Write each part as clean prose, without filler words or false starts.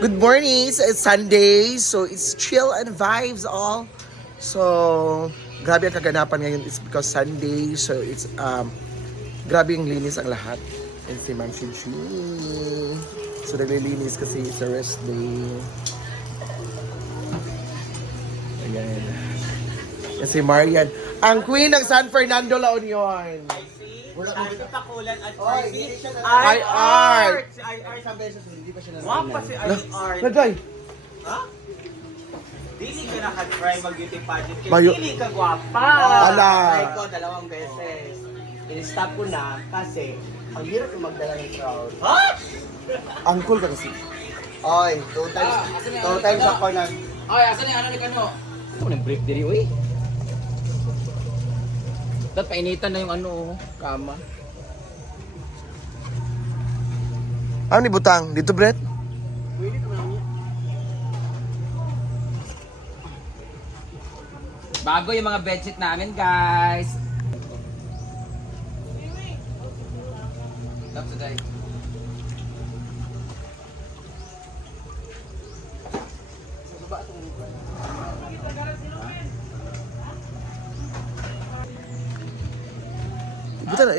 Good morning. It's Sunday, so it's chill and vibes all. So, grabe ang kaganapan ngayon. It's because Sunday, so it's grabe yung linis ang lahat. And si Ma'am Shichi. So, naglilinis kasi it's a rest day. Ayan. Yan si Marian. Ang queen ng San Fernando La Union. Sabi ko pakulan at I-art. Si I-art. Isang beses, hindi pa siya Wapa si I-art. Nagay. Ha? Dili ka naka-try mag-beauty pageant. Mayo- Dili ka gwapa. Ala. Try ko 2 beses. In-stop ko na kasi ang hirap yung magdala ng crowd. Ha? Angkol ka kasi. Oy, 2 times ako na. Ay, asa ni ano ni kano? Ano nang break diri uy? Dapat painitan na yung ano, kama. Ano ni Butang? Dito, Brett? Bago yung mga bedsheet namin, guys. Tapos today.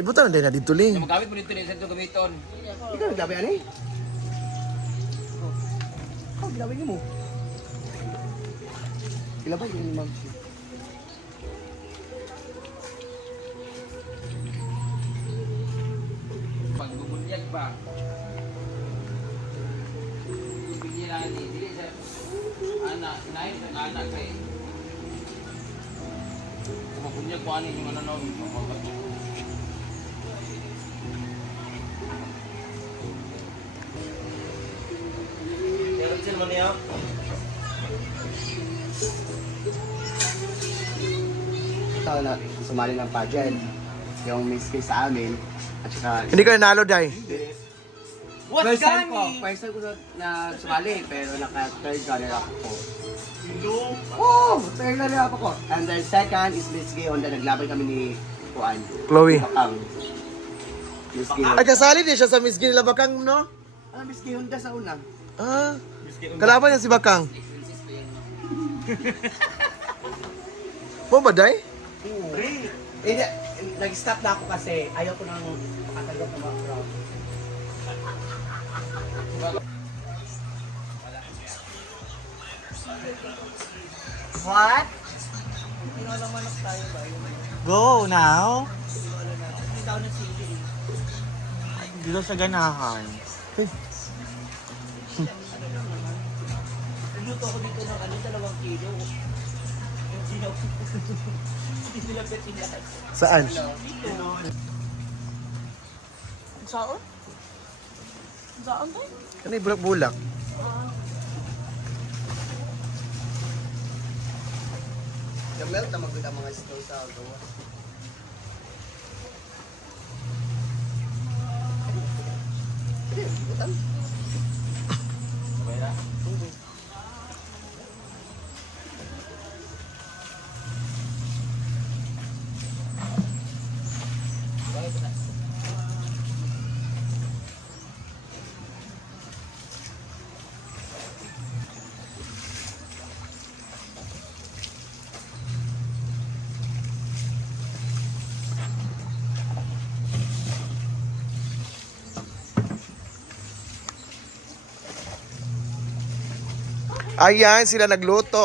Ibutan na din na dito, Ling. Yung magamit mo dito rin sa ito gamiton. Ikaw naglabi ano eh? Oh, ginawin mo. Ilabay yun yung mag- Pagbubunyag ba? Bigyan na ni dili sa anak, nain ng anak kay. Pagbubunyag ko ano yung ano no, Pero isin mo niya. Ito na sumali ng pageant. Yung miss case sa amin. At saka... Hindi ka nanalo, Day. What First time gani? ko. First time ko na sumali. Pero naka-third runner up ako. Hello? Oh! Third runner up ako. And then second is Miss Gay Honda. Naglaban kami ni Juan. Chloe. Bakang. Miss Gay Ay, Honda. kasali din siya sa Miss Gila Bakang, no? Ah, Miss Gay Honda sa una. Ah, kalaban niya si Bakang. Mo ba, Day? Hindi, nag-stop na ako kasi ayaw ko nang makatanggap ng mga crowd. What? Go now. Dito sa ganahan. Luto ako dito ng 2 kilo. Hindi nila petilas. Saan? Saan? Saan tayo? Ano yung bulak-bulak? Yung-melt naman ko ang mga snow sa gawa. Butan? Ayan, sila nagluto.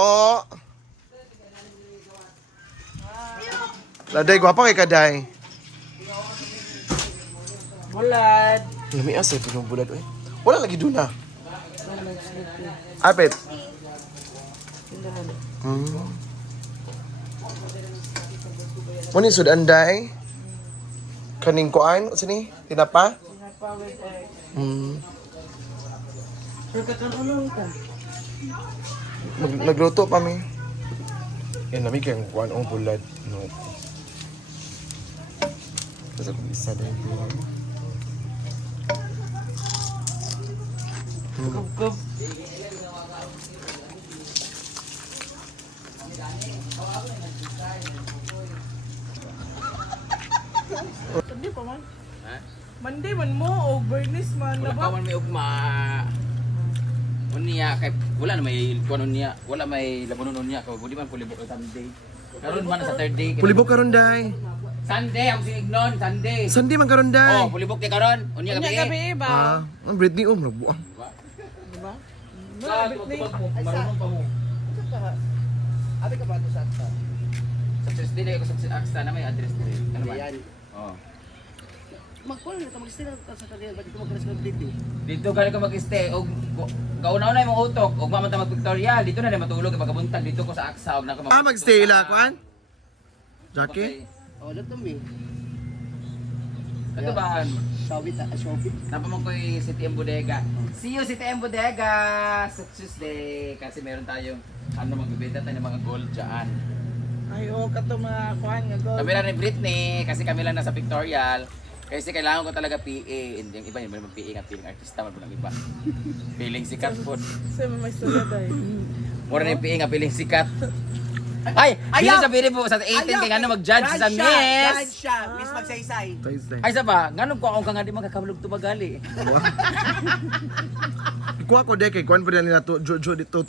Laday, gwapa kay Kaday. Bulad. Lami asay, pinubulad. Wala lagi doon na. Apit. Muni sud anday. Kaning kuan, sini? Tinapa? Nagluto pa mi. Yan lami kayong kuan ang bulad. No. Kasi kung isa din yun. Sabi pa man. Ha? Monday man mo o Bernice man na Wala ba? ka man may ugma. Unya kay wala na may kuno niya, wala may labunon niya kay budi man pulibok sa Sunday. Karon man sa third day. Pulibok karon day. Sunday ang signon, Sunday. Sunday man karon day. Oh, pulibok kay karon. Unya Unya gabi. gabi ba? Ang Britney nabuang. Diba? Sa tubag mo, marunong pa mo. Abi ka ba ito sa atin? Sa Tuesday na ako sa Aksa na may address din. Ano ba? Ayan. Oh. Magkuhan na ka mag-stay na sa kanila. Ba't ito magkalas ka dito? Dito gali ko mag-stay og kauna-una imong utok og mamanta mag Victoria. Dito na matulog kay pagkabuntag dito ko sa Aksa og nako Magstay la kwan? Jackie? Oh, lang to me. Ito ba? Shawit, shawit. Napa mo ko'y City M Bodega. See you City M Bodega sa Tuesday kasi meron tayong magbibenta tayo ng mga gold dyan. Ay, kato mga kuhan nga gold. Kami lang ni Britney kasi kami lang nasa Pictorial. Kasi kailangan ko talaga PA. Hindi yung iba yung PA nga feeling artista man po ng iba. Feeling sikat po. Kasi may istorya tayo. Mura na yung PA nga feeling sikat. Ay! Hindi Ayaw! sa sabihin po sa 18 kay nga mag-judge sa Yan Miss! siya. Miss magsaysay. Ay sa ba? Nga ko ka nga di magkakamulog tumagali. Ikuha ko de kay kwan pa nila tuto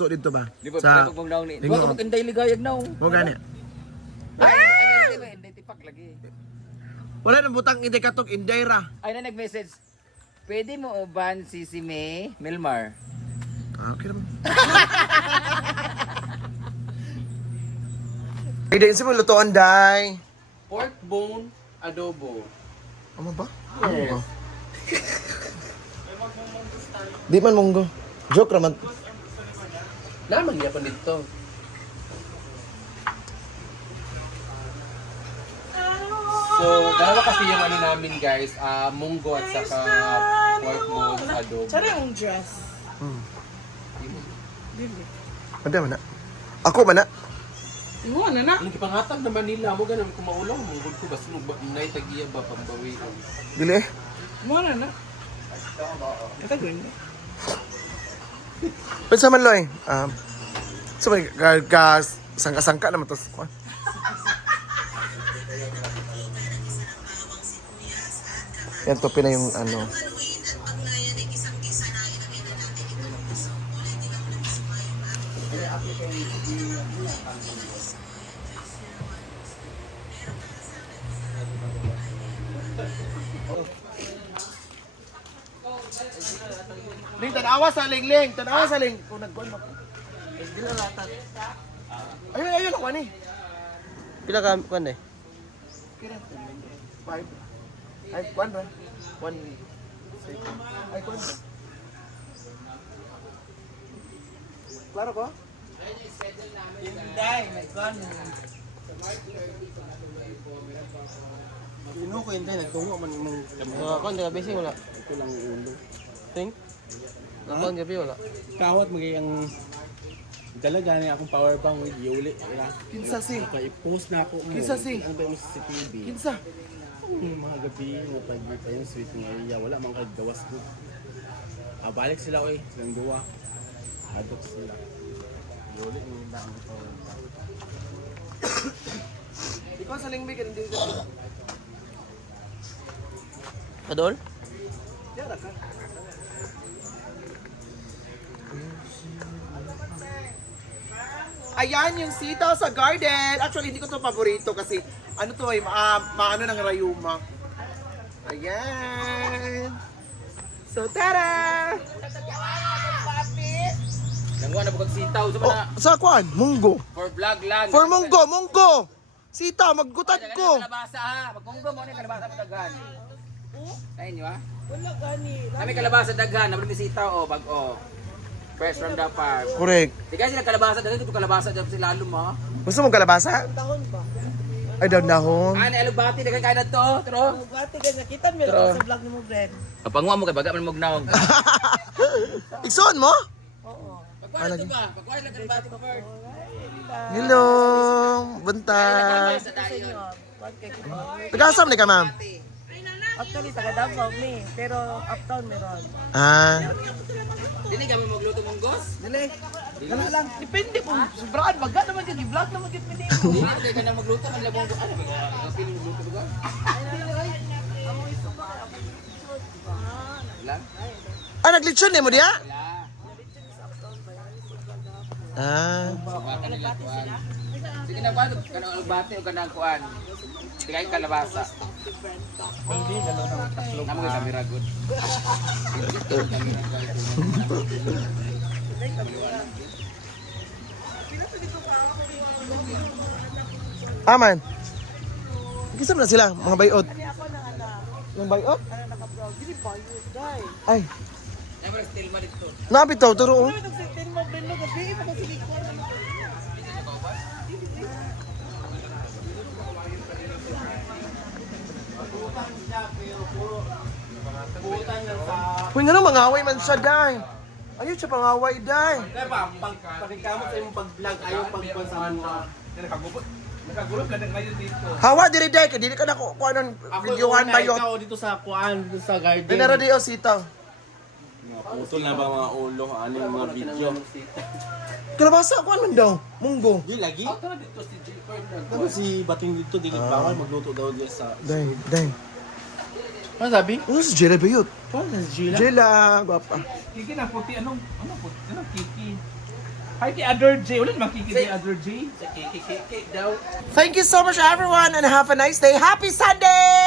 dito ba? Di ba? Sa Pagkakag mong naong ni. Di Lingo. ba kapag inday ligayag na? mo gani. Ay! Hindi tipak lagi. Wala nang butang hindi katok indira. Ay na nag-message. Pwede mo uban si May Milmar? Okay naman. Ay, dahil mo lutoan, day. Pork bone adobo. Ano ba? Ano ba? Di man munggo. Joke raman. Naman niya pa dito. So, dalawa kasi yung ano namin guys, munggo at saka pork bone adobo. Sorry yung dress. Ada mana? Ako mana? Mo na na. Ang kipangatag naman nila mo ganun kung maulaw munggo ko basta mo nay tagiya ba pambawi. Dili eh. Mo na na. Ito green. Pensa man loy. So may sangka-sangka naman tos. Yan to na yung ano. Ling, tanawa sa ling. Tanawa sa ling. Kung nagkuhan mo. Ayun ako ni. Pila ka kuan eh? Kira. 5. Ay, kuhan ba? 1 second. Ay, kuhan ba? Klaro ko? Hindi, nagkuhan. Ino ko hindi nagtungo man mong Kon di gabi wala. ito lang yung ulo. Ting. Kon gabi wala. Kawat magiging dalaga na akong power bank with Yuli. Kinsa si? I-post na ako. Kinsa si? Ano ba yung sa TV? Kinsa? Mga gabi mo pag pa yung sweet ng area wala man kay gawas ko. Balik sila oy, silang duwa. Adok sila. Yuli ni ba ang power bank. Ikaw sa lingbi ka hindi ka. Adol? Ayan yung sitaw sa garden. Actually, hindi ko to paborito kasi ano to eh, maano ng rayuma. Ayan. So, tara! Nanguha na bukod sintaw sa Oh, mga sa kwan? Munggo. for vlog lang. For munggo! Sitaw, maggutat ko. Kalabasa ha. Magmunggo mo ni kalabasa mo daghan. Ayun niyo ha. Wala gani. Kami kalabasa daghan, nabili mi sitaw bag fresh from the farm. Correct. Di kasi kalabasa daghan dito kalabasa dito si lalom ha. Gusto mong kalabasa? Tahon pa. Ay, dahon. Ani alugbati daghan kay to, tro. Bugatti ka nakita mo sa vlog ni mo, Bren. Papanguha mo kay baga man mognaw. Ikson mo? Oo. Pagkuha na to ba? Pagkuha na kalabati ko Kurt. Hello, buntag. Sa dayon. Tagasam ni ka, ma'am? Actually, taga Davao ni, pero uptown meron. Dili ka mo magluto mong gos? Dili. Wala lang. Depende kung sobraan. Baga naman yun. I-vlog naman yun. Pwede. Dili kay ka na magluto man labong ano ba? Pili magluto ba? Lang. Ah, naglitsyon ni mo diya? Wala. Ah. Sige na ba, kanang albate o kanang kuan. Tigay kalabasa. Hindi, gano'n ang tatlo. Namo kay kamera good. Aman. Kisa na sila, mga bayot. Mga bayot? Ay. Never still ma dito. Nabitaw, turo. Uy, nga nang mangaway man siya, day. Ayun siya pangaway, day. Kaya ba, pagkamot sa imong pag-vlog, ayaw pagpansahan mo. Nakagulog ka na ngayon dito. Hawa, diri, day. Dili ka na kung anong videohan bayot. Ikaw dito sa kuan, dito sa garden. Dinara di o sitaw. Putol na ba mga ulo, ano yung mga video? Kalabasa ko anong daw? Munggo. Di lagi? Tapos si Bating dito, dili bawal magluto daw diya sa... Day, day. Ano sabi? Ano si Jela bayot? Ano sa Gila? Jela, guwapa. Kiki na puti, anong puti? Anong kiki? Hi kay Other J. Ulit makiki kay Other J. Sa kiki daw. Thank you so much, everyone, and have a nice day. Happy Sunday!